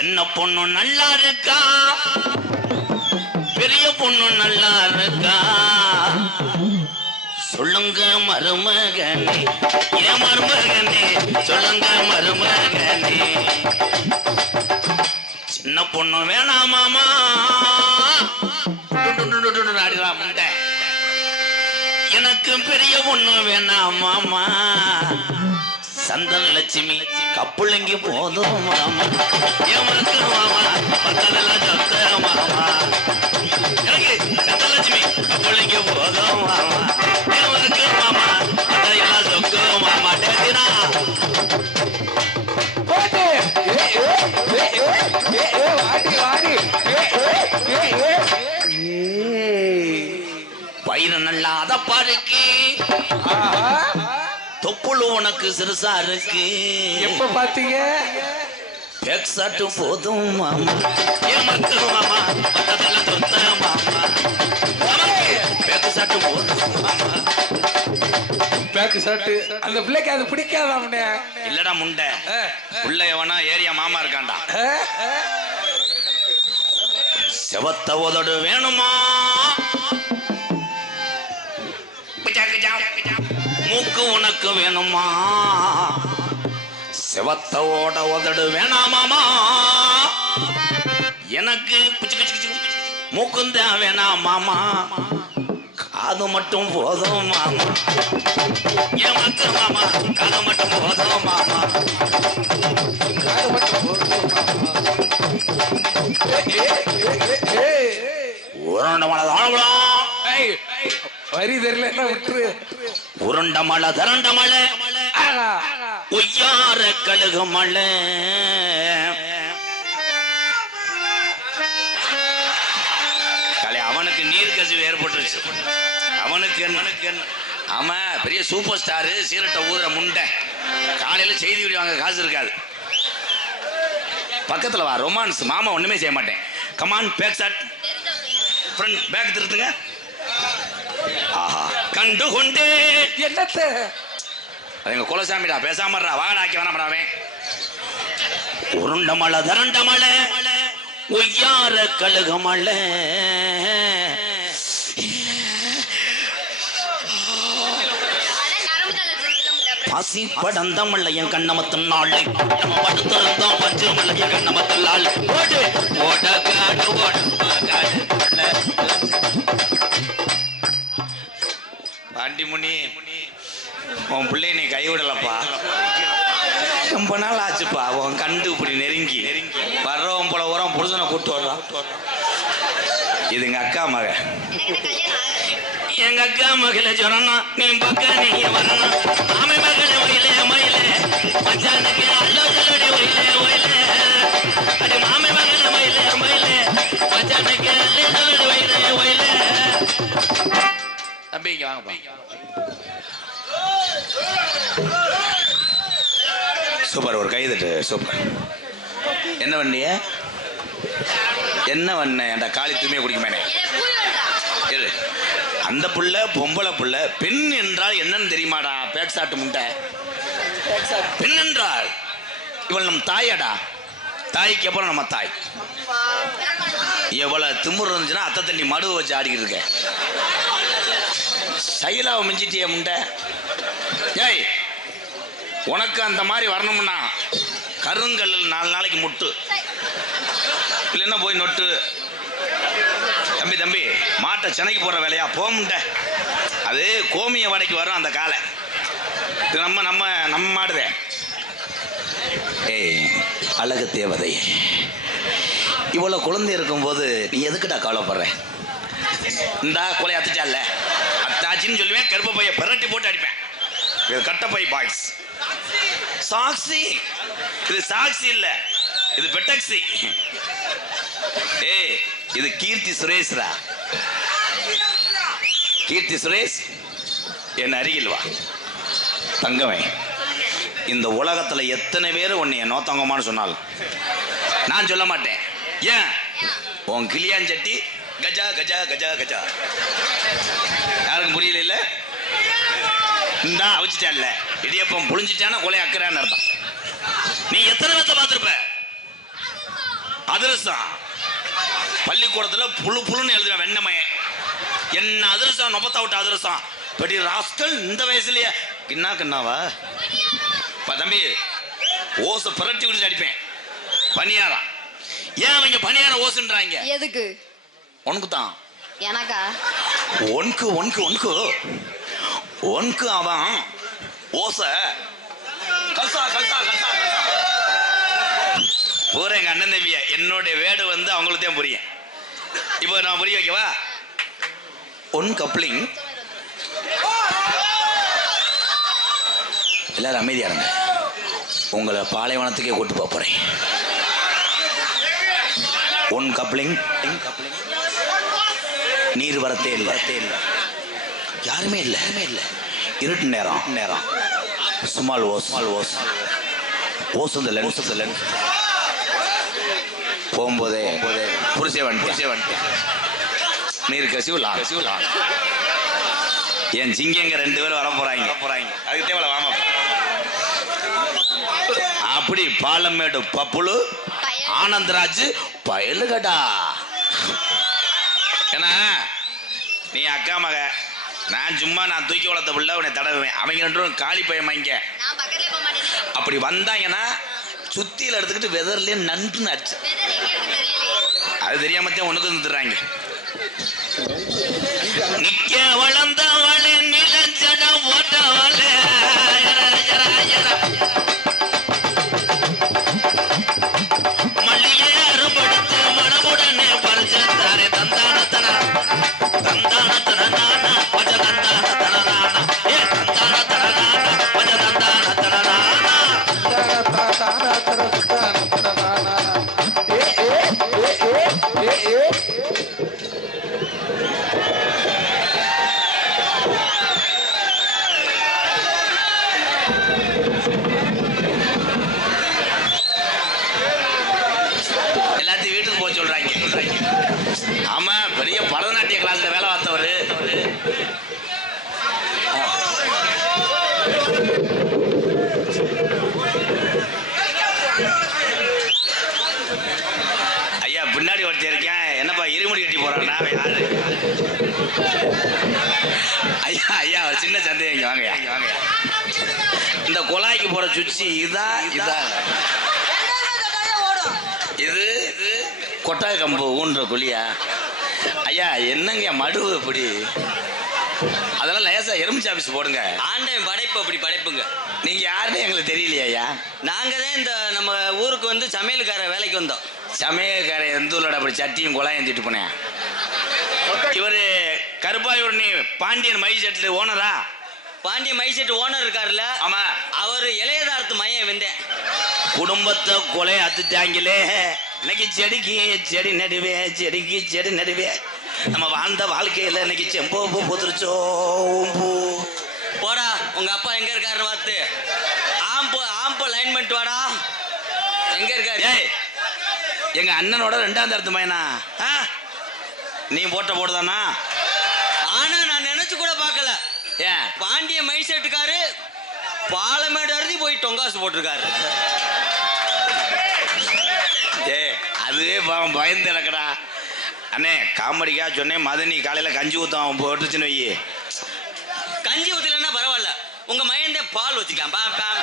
சின்ன பொண்ணு நல்லா இருக்கா, பெரிய பொண்ணு நல்லா இருக்கா, சொல்லுங்க மருமகனே, ஏன் மருமகனே, சொல்லுங்க மருமகனே. சின்ன பொண்ணு வேணாமாமா, எனக்கு பெரிய பொண்ணு வேணாமாமா, சந்தன லட்சுமி கப்புள்ளைங்க போதும் மாமா, ஏமாக்கு மாமா பத்ததெல்லாம் சொத்த மாமா, எனக்கு சந்தன லட்சுமி கப்புள்ளைங்க போதும் மாமா, ஏமாக்கு மாமா பத்ததெல்லாம் சொக்கு மாமா. டேதினா பயிர நல்லா அதப்பா இருக்கு, தொப்புள் உனக்கு சிறுசா இருக்கு. எப்ப பாத்தீங்க? பேக் சாட்டு போதும் மாமா, ஏமாக்கு மாமா பத்ததெல்லாம் சொத்த மாமா, பேக் சாட்டு போதும் மாமா. பேக் ஷர்ட் அந்த பிள்ளைக்கு அது பிடிக்காதாம்னே. இல்லடா முண்டை, உள்ள எவனா ஏரியா மாமா இருக்கான்டா. செவத்த உதடு வேணுமா, மூக்கு உனக்கு வேணுமா, செவத்தோட உதடு வேணாமாமா, எனக்கு மூக்குந்தான் வேணாமாமா, காது மட்டும் போதும் மாமா, என் மக்கள் மாமா காது மட்டும் போதும் மாமா, காது மட்டும் போதும் மாமா. உருண்ட மலை தாழலாம், வரி தெரியல விட்டுரு. உருண்ட மலை திரண்ட மலை உய்யார கழுகு மலை, அவனுக்கு நீர் கசிவு ஏற்பட்டுருச்சு. அவனுக்கு என்ன, அவன் பெரிய சூப்பர் ஸ்டாரு, சீரட்டை ஊதுற முண்டை, காலையில செய்தி விடுவாங்க, காசு இருக்காது. பக்கத்துல வா, ரொமான்ஸ் மாமா ஒண்ணுமே செய்ய மாட்டேன். Come on back shot friend, back திருத்துங்க. ஆஹா கண்டு கொண்டே என்னத்த எங்க குலசாமிடா, பேசாமறா, வாகடாக்கி வேணாமடாவே. உருண்ட மலை திரண்ட மலை ஒய்யார கழுகு மலை, பசி படந்த மல்ல என் கண்ணமத்தம் நாளை படுத்திருந்தோம், பஞ்சு மல்ல என் கண்ணமத்தம் நாள் ஓடு ஓட காடு ஓட பாண்டி முனி, உன் பிள்ளைய நீ கைவிடலப்பா, ரொம்ப நாள் ஆச்சுப்பா. உன் கண்டு இப்படி நெருங்கி வர்றவன் போல உரம் புருஷனை கூட்டு வர்றான். இது எங்க அக்கா மக, எங்க அக்கா மகளை சொல்லணும், நீ பக்க நீ வரணும், ஆமை மகள ஒயிலே மயிலே மச்சானுக்கு அல்லோ சொல்லடி ஒயிலே ஒயிலே, அது மாமை மகள மயிலே மயிலே மச்சானுக்கு அல்லோ சொல்லடி ஒயிலே ஒயிலே. தம்பி இங்க வாங்கப்பா. சூப்பர், ஒரு கை தட்டு, சூப்பர். என்ன வண்டிய, என்ன வண்ண அந்த காலி தூய்மையை குடிக்குமேனே. அந்த புள்ள பொம்பளை புள்ள, பெண் என்றால் என்னன்னு தெரியுமாடா? பேக் சாட்டு முண்டை, பெண் என்றால் இவள் நம் தாயடா, தாய்க்கு அப்புறம் நம்ம தாய். எவ்வளவு திமுரு இருந்துச்சுன்னா அத்தை தண்ணி மடுவை வச்சு ஆடிக்கிட்டு இருக்க, சைலாவை மிஞ்சிட்டிய முண்டை. ஏய், உனக்கு அந்த மாதிரி வரணும்னா கருங்கல் 4 நாளைக்கு முட்டு, இல்லைன்னா போய் நொட்டு. தம்பி தம்பி, மாட்டை சென்னைக்கு போடுற வேலையா போமுண்ட, அது கோமிய வடைக்கு வரும் அந்த காலை. இது நம்ம நம்ம நம்ம மாடுதே. ஏய் அழகு தேவதை, இவ்வளோ குழந்தை இருக்கும்போது நீ எதுக்குடா கவலைப்படுற? இந்தா கொலை அத்துச்சால அத்தாச்சின்னு சொல்லுவேன், கருப்ப பைய பெரட்டி போட்டு அடிப்பேன். இது கட்டப்பை பாய்ஸ். சாக்சி, இது சாக்சி இல்ல, இது பெட்டக்சி. ஏய் இது கீர்த்தி சுரேஷ்ரா, கீர்த்தி சுரேஷ் என் அருகில் வா. தங்கமே, இந்த உலகத்துல எத்தனை பேர் உன்னை நோத்தங்கமான்னு சொன்னாலும் நான் சொல்ல மாட்டேன். ஏன் உன் கிளியாஞ்சட்டி கஜா கஜா கஜா கஜா, யாருக்கும் புரியல இல்ல? இந்தா அவிச்சிட்டான்ல, இடியப்பம் புளிஞ்சிட்டானா கொலை அக்கறான்னு அர்த்தம். நீ எத்தனை பேர்த்த பார்த்திருப்ப? அதிரசம் பள்ளிக்கூடத்துல புழு புழுன்னு எழுதுவேன் வெண்ணமைய. என்ன அதிரசம் நொபத்தா விட்ட அதிரசம். பெரிய ராஸ்கல் இந்த வயசுலயே கிண்ணா கிண்ணாவா தம்பி ஓச புரட்டி விட்டு அடிப்பேன். பனியாரம் ஏன் அவங்க பனியாரம் ஓசுன்றாங்க? எதுக்கு? உனக்கு தான். எனக்கா? ஒன்க்கு ஒன்க்கு ஒன்க்கு ஒன்க்கு அவன் ஓச கல்சா கல்சா கல்சா கல்சா பூரா எங்க அண்ணன் தம்பிய. என்னுடைய வேடு வந்து அவங்களுக்கு தான் புரியும். இப்போ நான் புரிய வைக்கவா? One coupling. எல்லாரும் அமைதியா இருங்க. உங்களை பாலைவனத்துக்கே கூட்டு போறேன். One coupling. நீர் வரத்தே இல்லை. யாருமே இல்லை. இருட்டு நேரம் சுமால் ஓஸ் ஓசுந்தலன் போகும்போதே புரிசே வந்துட்டேன். நீர் கசிவு என் சிங்கங்க 2 பேரும் வர போறாங்க. அதுக்கு தேவை வாம. அப்படி பாலமேடு பப்புளு ஆனந்தராஜ் பயலுகடா. ஏன்னா நீ அக்கா மக, நான் சும்மா நான் தூக்கி வளர்த்த பிள்ளை உன்னை தடவுவேன். அவங்க 2 பேரும் காலி பயமாங்க. அப்படி வந்தாங்கன்னா சுத்தியில எடுத்துக்கிட்டு வெதர்லயே நன்றுன்னு அடிச்சு அது தெரியாமத்தான் உனக்கு வந்துடுறாங்க. நிக்க வளர்ந்தவளே நிலஞ்சட ஓட்டவளே மல்லிகை அறுபடுத்து மனமுடனே பறிச்சு தாரே தந்தானத்தன தந்தானத்தன நானா பஜ தந்தானத்தன நானா ஏ தந்தானத்தன நானா பஜ தந்தானத்தன நானா. எல்லாத்தையும் வீட்டுக்கு போக சொல்றாங்க. ஆமா, பெரிய பரதநாட்டிய கிளாஸ்ல வேலை பார்த்தவரு. ஐயா பின்னாடி ஒருத்தர் இருக்கேன். என்னப்பா இருமுடி கட்டி போறான்னா யாரு? ஐயா ஒரு சின்ன சந்தேகம். வாங்க. இந்த குழாய்க்கு போற சுச்சி இதா இது கொட்டாய் கம்பு ஊன்ற குழியா? ஐயா என்னங்க மடுவு இப்படி? அதெல்லாம் லேசா எறும்பு ஆபீஸ் போடுங்க. ஆண்டவன் படைப்பு அப்படி படைப்புங்க. நீங்க யாருன்னு எங்களுக்கு தெரியலையா ஐயா? நாங்க தான் இந்த நம்ம ஊருக்கு வந்து சமையல்கார வேலைக்கு வந்தோம். சமையல்கார எந்த ஊரோட அப்படி சட்டியும் குழாயும் தீட்டு போனேன். இவரு கருப்பாயூர் பாண்டியன் மை செட்டில் ஓனரா? பாண்டிய மைசெட் ஓனர் இருக்காருல்ல? ஆமா. அவர் இளையதார்த்து மையம் வந்தேன். குடும்பத்தை கொலை அத்துட்டாங்களே. இன்னைக்கு செடிக்கு செடி நடுவே நம்ம வாழ்ந்த வாழ்க்கையில இன்னைக்கு செம்போப்பு புதிர்ச்சோ. போடா உங்க அப்பா எங்க இருக்காரு பார்த்து. ஆம்போ லைன் பண்ணிட்டு வாடா. எங்க இருக்காரு? எங்க அண்ணனோட 2ஆம் தரத்து மையனா? நீ போடுதானா? ஆனா நான் நினைச்சு கூட பார்க்கல. ஏன் பாண்டிய மைசெட்டுக்காரு பாலமேடு அருதி போய் டொங்காசு போட்டிருக்காரு. அதுவே பயந்து எனக்குடா. அண்ணே காமெடிக்கா சொன்னேன். மதனி காலையில கஞ்சி ஊத்தம் போட்டுச்சுன்னு வை. கஞ்சி ஊத்தலன்னா பரவாயில்ல, உங்க மையந்தே பால் வச்சுக்கலாம்.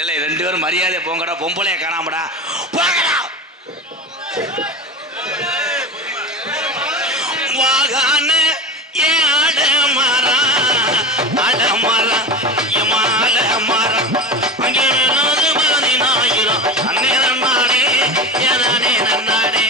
இல்லை 2 பேரும் மரியாதை போங்கடா. பொம்பளைய காணாமடா போங்கடா. வாகான ஏன் அடமரம் மரம் அங்கே மதினாயிரம் அண்ணே நன்னாடே ஏதானே நன்னாடே.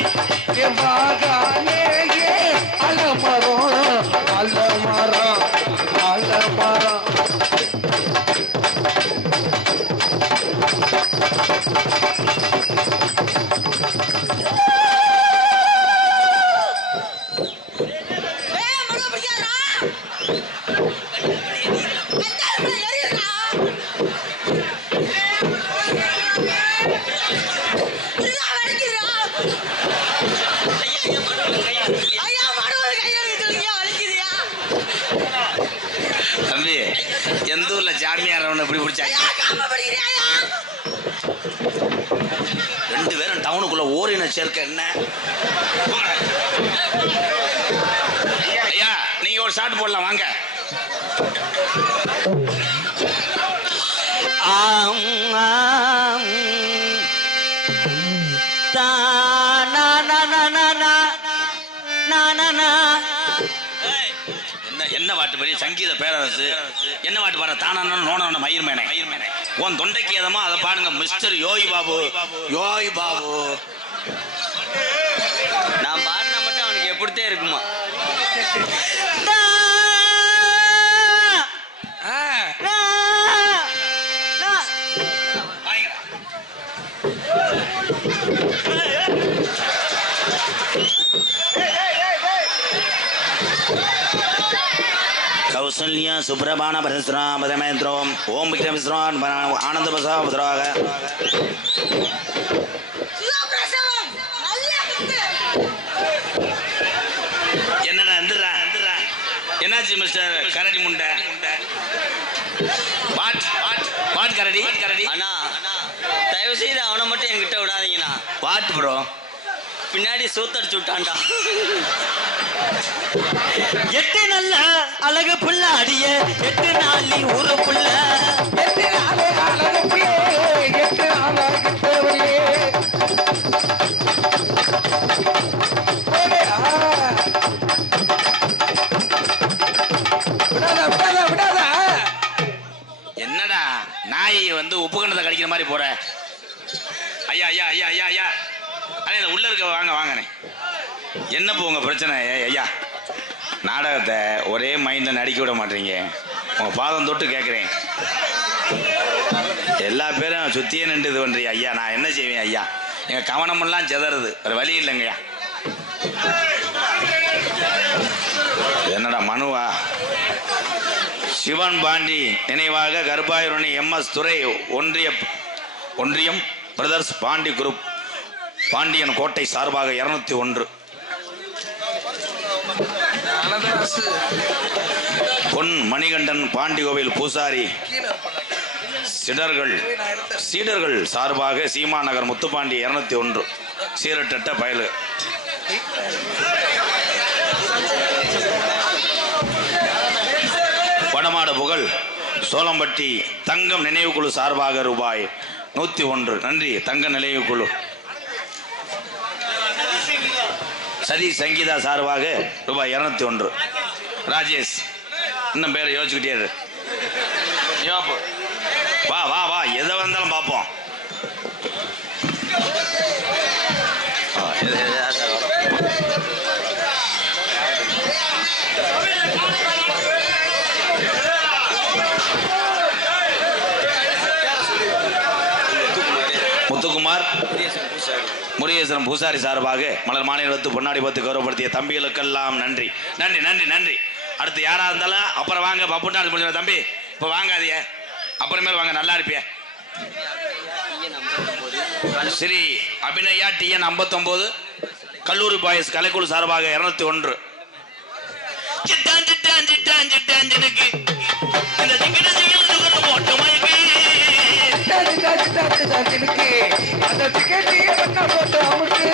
தம்பி எந்த ஊர்ல ஜாமியார் இப்படி பிடிச்சாங்க? ஊர்ல ஓரின சேர்க்க என்ன? ஐயா நீங்க ஒரு ஷாட் போடலாம் வாங்க. என்ன பாட்டு பெரிய சங்கீத பேரரசு என்ன பாட்டு பாரு தானா நோன மயிர்மேனை உன் தொண்டைக்கு ஏதமா அதை பாருங்க மிஸ்டர் யோகி பாபு. யோகி பாபு நான் பாடினா மட்டும் அவனுக்கு எப்படித்தே இருக்குமா? கௌசல்யா சுப்ரபான பரஸ்ராம் பதமேந்திரோம் ஓம் விக்ரமிஸ்ரான் ஆனந்த பசாவராக. என்னடா எந்திரா என்னாச்சு மிஸ்டர் கரடி முண்டை? வாட் கரடி? அண்ணா தயவு செய்து அவனை மட்டும் என்கிட்ட விடாதீங்கண்ணா. What bro? பின்னாடி சூத்தடிச்சு விட்டான்டா. 8 நல்ல அழகு புள்ள அடிய 8 நாளி ஊரு புள்ள 8 நாளே அழகு புள்ளே 8 நாளாகி தேவையே. விடாத. என்னடா நாய் வந்து உப்பு கண்டத்தை கடிக்கிற மாதிரி போற? ஐயா ஐயா ஐயா ஐயா ஐயா அண்ணே இந்த உள்ள இருக்க வாங்கண்ணே. என்ன போங்க பிரச்சனை? ஐயா நாடகத்தை ஒரே மைண்டில் நடிக்க விட மாட்டீங்க. உங்கள் பாதம் தொட்டு கேட்குறேன். எல்லா பேரும் சுற்றியே நின்று இது பண்ணுறீங்க ஐயா. நான் என்ன செய்வேன் ஐயா? எங்கள் கவனமெல்லாம் செதறது. வேறு வழி இல்லைங்கய்யா. என்னடா மனுவா? சிவன் பாண்டி நினைவாக கர்ப்பாயூரணி எம்எஸ் துரை ஒன்றியம் பிரதர்ஸ் பாண்டி குரூப் பாண்டியன் கோட்டை சார்பாக 201 பொன் மணிகண்டன் பாண்டி கோவில் பூசாரி சீடர்கள் சார்பாக சீமா நகர் முத்துப்பாண்டி 201 சீரட்ட பயலு. வடமாடு புகழ் சோளம்பட்டி தங்கம் நினைவுக்குழு சார்பாக ரூபாய் 101. நன்றி தங்க நினைவுக்குழு. சதி சங்கீதா சார்பாக ரூபாய் 201. ராஜேஷ் இன்னும் பேரை யோசிச்சுக்கிட்டே இரு. வா வா வா எதை வந்தாலும் பார்ப்போம். முத்துக்குமார் முருகேசன் பூசாரி சார்பாக மலர் மாநிலத்து பொன்னாடி பத்து கௌரவப்படுத்திய தம்பிகளுக்கெல்லாம் நன்றி நன்றி நன்றி நன்றி. அடுத்து யாரா இருந்தாலும் அப்புறம் வாங்க. பப்புட்டாடு முடிஞ்ச தம்பி இப்போ வாங்காதிய, அப்புறமேல் வாங்க, நல்லா இருப்பிய. ஸ்ரீ அபிநயா TN 59 கல்லூரி பாய்ஸ் கலைக்குழு சார்பாக 201. அந்த டிக்கெட் என்ன போட்டு அமுக்கு.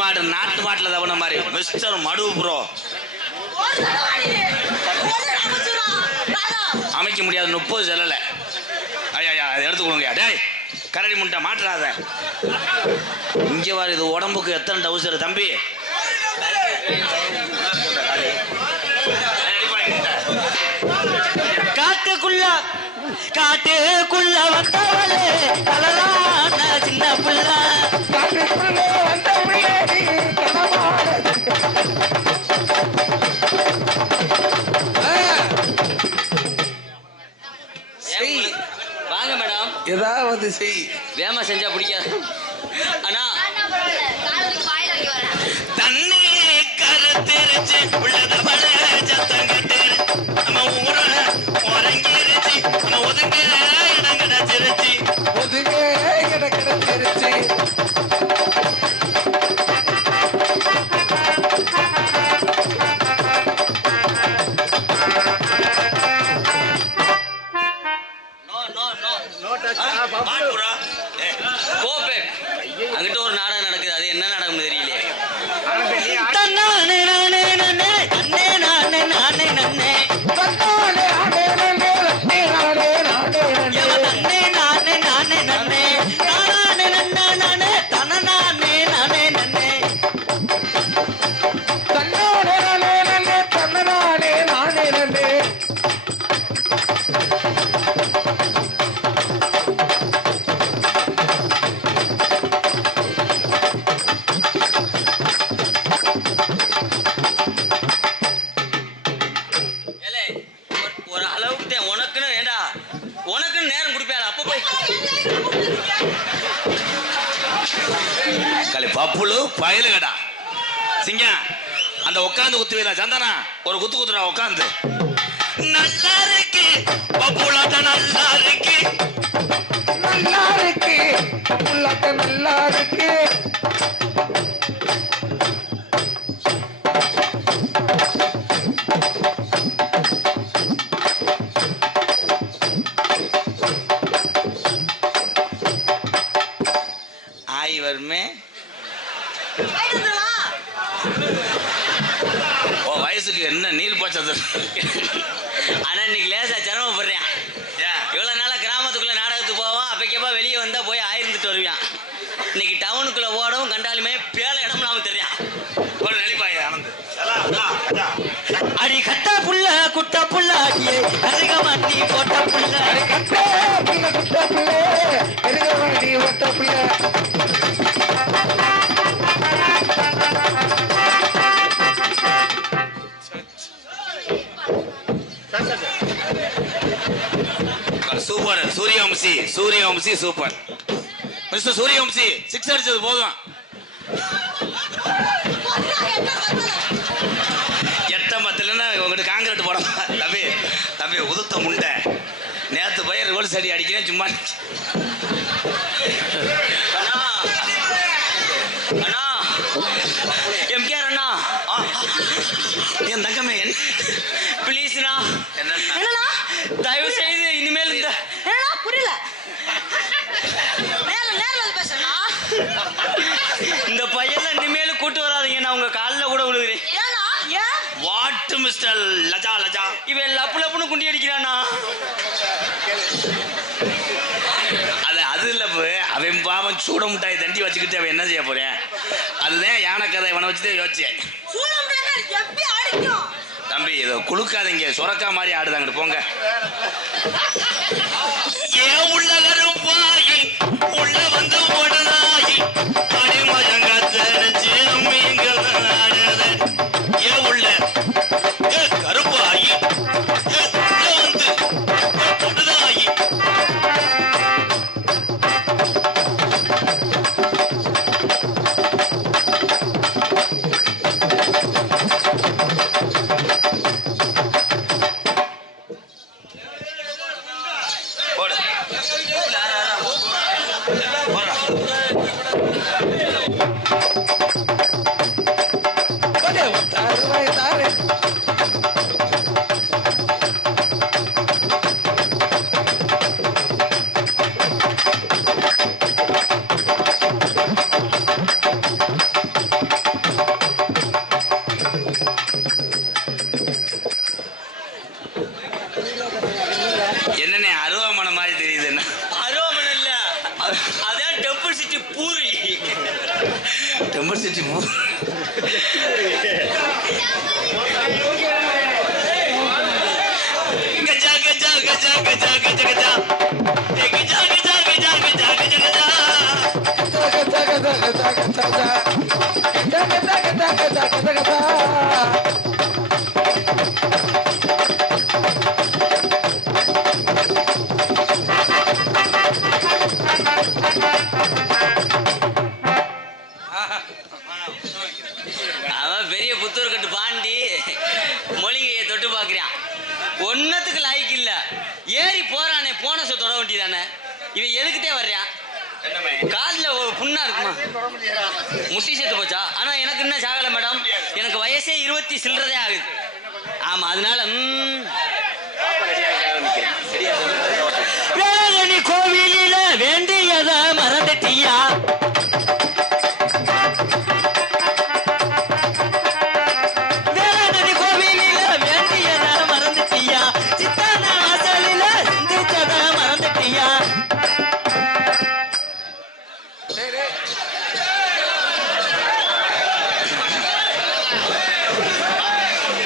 மாடு நாட்டு மாட்டுல தவண மாதிரி மிஸ்டர் மடு ப்ரோ அமைக்க முடியாது. 30 செல்லல. ஐயா அதை எடுத்து கொடுங்க. டேய் கரடி முட்டை மாட்டுறாத இங்கே வர. இது உடம்புக்கு எத்தனை டவுசர் தம்பி? காட்டுக்குள்ள வந்தவளே கலரான சின்ன புள்ள காட்டுக்குள்ளே வந்தவளே வாங்க மேடம். ஏதாவது செய். வேமா செஞ்சா பிடிக்காது. அண்ணா தண்ணி கருத்து ஒதுங்கிருச்சு உள்ளத பல சத்தம் கட்டு நம்ம ஊர உறங்கிருச்சு நம்ம ஒதுங்க இடம் கிடைச்சிருச்சு ஒதுங்க இடம் கிடைச்சிருச்சு அங்கிட்ட ஒரு நாடகம் நடக்குது அது என்ன நாடகம் தெரியலையே ஒரு அளவுக்கு உனக்குன்னு ஏண்டா உனக்குன்னு நேரம் கொடுப்பியா அப்ப போய் களி பப்புளு பயலுகடா சிங்கம் அந்த உட்காந்து குத்துவீல சந்தானா ஒரு குத்து குத்துறா உட்காந்து நல்லா இருக்கு பப்புளாட்ட நல்லா இருக்கு நல்லா இருக்கு உள்ளாட்ட நல்லா இருக்கு ஆய் வருமே ஓ வயசுக்கு என்ன நீர் பாய்ச்சது ஆனா இன்னைக்கு லேசா சிரமப்படுறேன் இவ்வளவு நாளா கிராமத்துக்குள்ள நாடகத்துக்கு போவான் அப்பக்கப்பா வெளியே வந்தா போய் ஆயிருந்துட்டு வருவான் இன்னைக்கு டவுனுக்குள்ள ஓடவும் கண்டாலுமே பேல இடம் இல்லாம தெரியும் ஒரு நெளிப்பாய் ஆனந்த் அடி கட்ட புள்ள குட்ட புள்ள அடியே கருக மாட்டி போட்ட புள்ள கட்ட புள்ள குட்ட புள்ள எருக வண்டி ஒட்ட புள்ள super Suryavanshi Suryavanshi super mister Suryavanshi 6 அடிச்சது போதும் எட்டம் பத்துலன்னா உங்ககிட்ட காங்கிரீட் போட தம்பி தம்பி உதுத்த முண்டை நேற்று போய் ரிவர்ஸ் அடி அடிக்கிறேன் சும்மா அண்ணா எம்கேஆர் அண்ணா என் தங்கமே ப்ளீஸ்ண்ணா என்னண்ணா தயவு செய்து இனிமேல் இந்த என்னண்ணா புரியல நேர்ல வந்து பேசுறேண்ணா இந்த பையனை இனிமேல் கூட்டு வராதீங்க நான் உங்க காலில் கூட விழுகிறேன் ஏண்ணா ஏன் வாட் மிஸ்டர் லஜா லஜா இவன் லப்பு லப்புன்னு குண்டி அடிக்கிறானா அது இல்ல அவன் பாவம் சூட முட்டாய் தண்டி வச்சுக்கிட்டு அவன் என்ன செய்ய போறேன் அதுதான் யானை கதை இவனை வச்சுதான் யோசிச்சேன் எப்படி அடிக்கும் தம்பி இதை குளுக்காதீங்க சுரக்கா மாதிரி ஆடுதாங்க போங்க ஏன் உள்ள கருப்பாயி உள்ள வந்து ஓடுதாயி அடிமஜங்கத்தரிச்சு ஏன் உள்ள கருப்பாயி உள்ள வந்து ஓடுதாயி என்னண்ணே அருவாமனை மாதிரி தெரியுதுன்னு அருவாமனை இல்ல அதான் temple city puri temple city பூ கஜா கஜா கஜா கஜா கஜா கஜா கஜா கஜா கஜா கஜா கஜா அவன் பெரிய புத்தூர் கட்டு பாண்டி இவன் எதுக்கிட்டே வர்றான்? காலில் புண்ணா இருக்குமா? முட்டி சேர்த்து போச்சா? ஆனா எனக்கு இன்னும் சாகல மேடம். எனக்கு வயசே 20 சில்லறதே ஆகுது. ஆமா, அதனால வேலனி கோவிலில வேண்டியத மறந்துட்டியா? வேலனி கோவிலில வேண்டியத மறந்துட்டியா? சித்தான வாசலில சிந்திச்சத மறந்துட்டியா?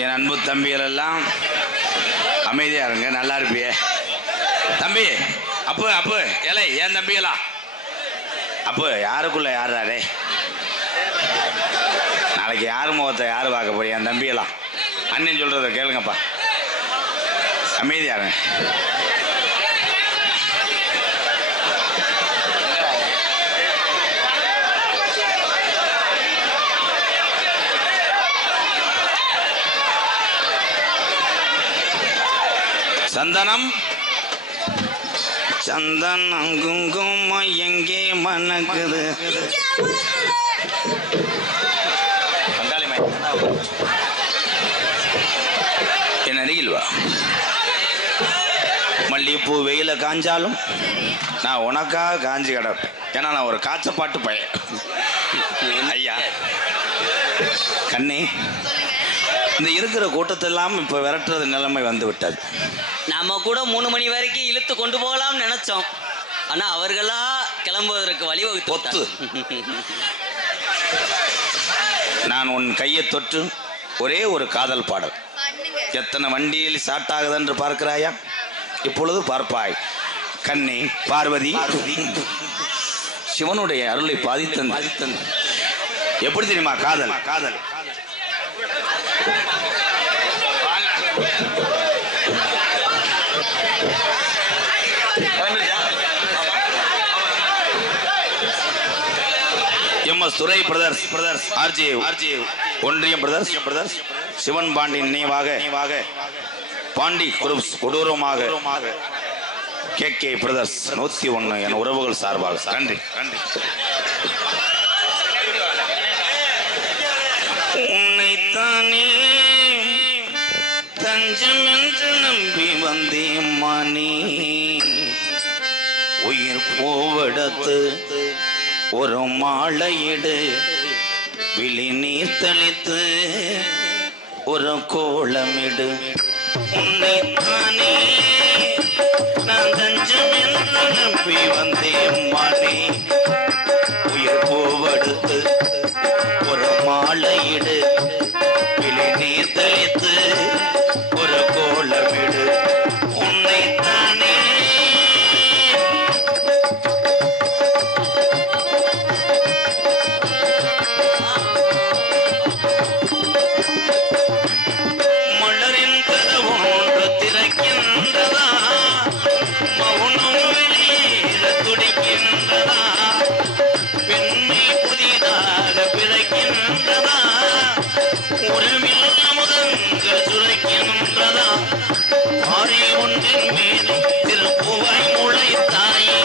என் அன்பு தம்பிகள் எல்லாம் அமைதியா இருங்க, நல்லா இருப்பியே தம்பி. அப்பு அப்பு ஏலே ஏன் தம்பிகளா? அப்பு யாருக்குள்ள யாராடே? நாளைக்கு யார் முகத்தை யார் பார்க்க போறியா? என் தம்பிகளா, அண்ணன் சொல்றத கேளுங்கப்பா, அமைதியா இருங்க. சந்தனம் சந்தனம் குங்குமம் எங்கே மணக்குது? என் அருகில் வா. மல்லிகைப்பூ வெயில காஞ்சாலும் நான் உனக்காக காஞ்சி கிடப்பேன். ஏன்னா நான் ஒரு காய்ச்சப்பாட்டு பையன். ஐயா கண்ணே, இந்த இருக்கிற கூட்டத்தெல்லாம் இப்ப விரட்டுறது நிலைமை வந்து விட்டது. நாம கூட 3 மணி வரைக்கும் இழுத்து கொண்டு போகலாம்னு நினைச்சோம். ஆனா அவர்களா கிளம்புவதற்கு வழிவகுத்து. நான் உன் கையை தொட்டு ஒரே ஒரு காதல் பாடல். எத்தனை வண்டியில் ஸ்டார்ட் ஆகுது என்று பார்க்கிறாயா? இப்பொழுது பார்ப்பாய். கண்ணே பார்வதி, சிவனுடைய அருளை பாதித்தன் எப்படி தெரியுமா? காதல் காதல் எம்எஸ் துரை பிரதர்ஸ் ஆர்ஜே ஒன்றியம் பிரதர்ஸ் சிவன் பாண்டி நினைவாக பாண்டி குரூப்ஸ் கொடூரமாக KK பிரதர்ஸ் 101 என் உறவுகள் சார்பாக நன்றி நன்றி. உன்னைத்தானே தஞ்சம் என்று நம்பி வந்தேன் மானே, உயிர் போவெடுத்து ஒரு மாலையிடு, விழி நீர் தெளித்து ஒரு கோலமிடு. உன்னைத்தானே நான் தஞ்சம் என்று நம்பி வந்தேன் மானே, உயிர் போவெடுத்து ஒரு மாலையிடு, விழி நீர் தெளித்து ஒரு கோலமிடு. உன்னைத்தானே மலரின் கதவு ஒன்று திறக்கின்றதா, மௌனம் வெளியேற துடிக்கின்றதா, பெண்மை புதிதாக பிறக்கின்றதா, உறவில் அமுதங்கள் சுரைக்கின்றதா, பாறை ஒன்றின் மீது திருப்புவாய் முளைத்தாயே,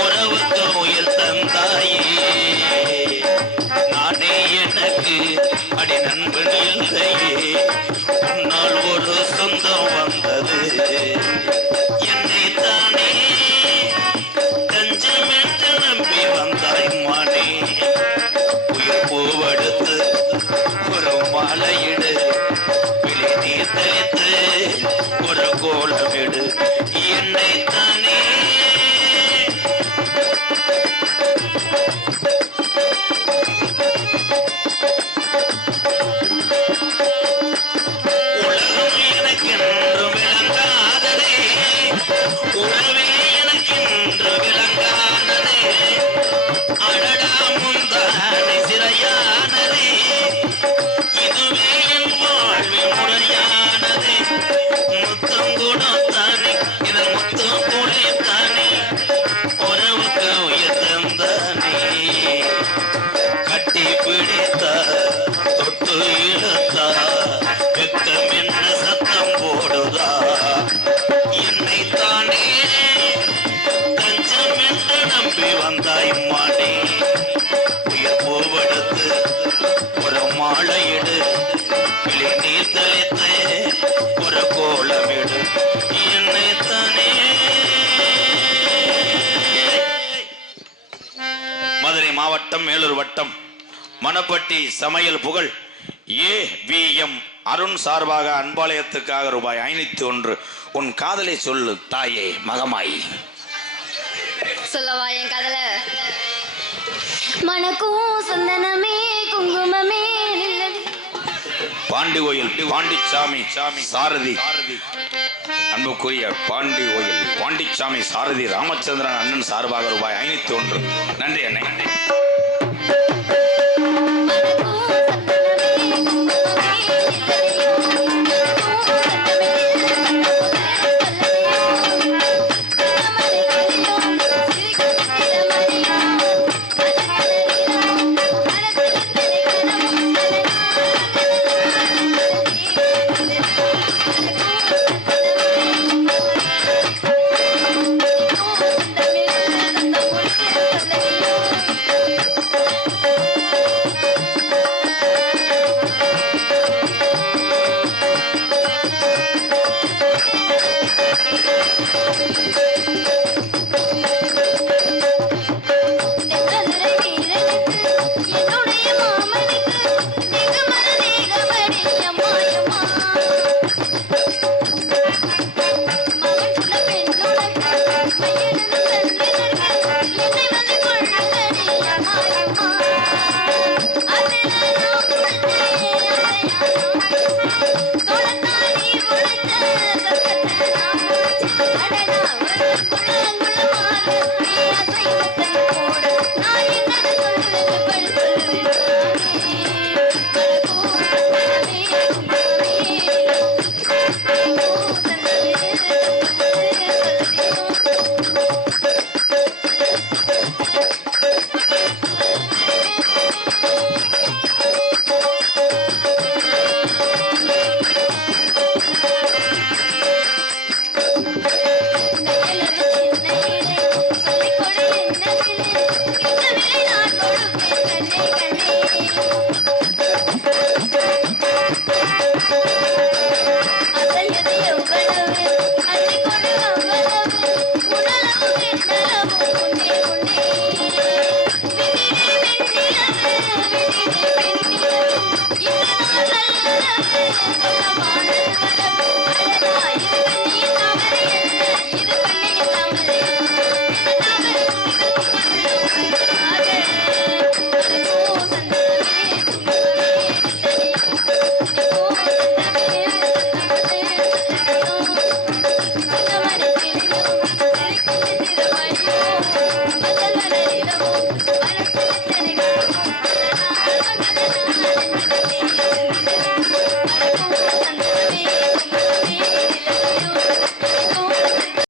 உறவுக்கு உயிர் தந்தாயே, நானே எனக்கு அடி நண்பன் இல்லையே, உன்னால் ஒரு சொந்தம் வந்தது, என்னை தானே தஞ்சம் என்று நம்பி வந்தாய் மானே, உயிர் பூவெடுத்து ஒரு மாலையிடு, விழி நீர் தெளித்து ஒரு கோலமிடு. என்னை தானே மாவட்டம் மேலூர் வட்டம் மணப்பட்டி சமையல் புகழ் AVM அருண் சார்பாக அன்பாலயத்துக்காக ரூபாய் 501. உன் காதலை சொல்லு தாயே மகமாய். சொல்லவா என் காதல? மணக்கும் சந்தனமே குங்குமமே பாண்டி கோயில் பாண்டிச்சாமி சாரதி அன்புக்குரிய பாண்டி கோயில் பாண்டிச்சாமி சாரதி ராமச்சந்திரன் அண்ணன் சார்பாக ரூபாய் 501. நன்றி அண்ணே.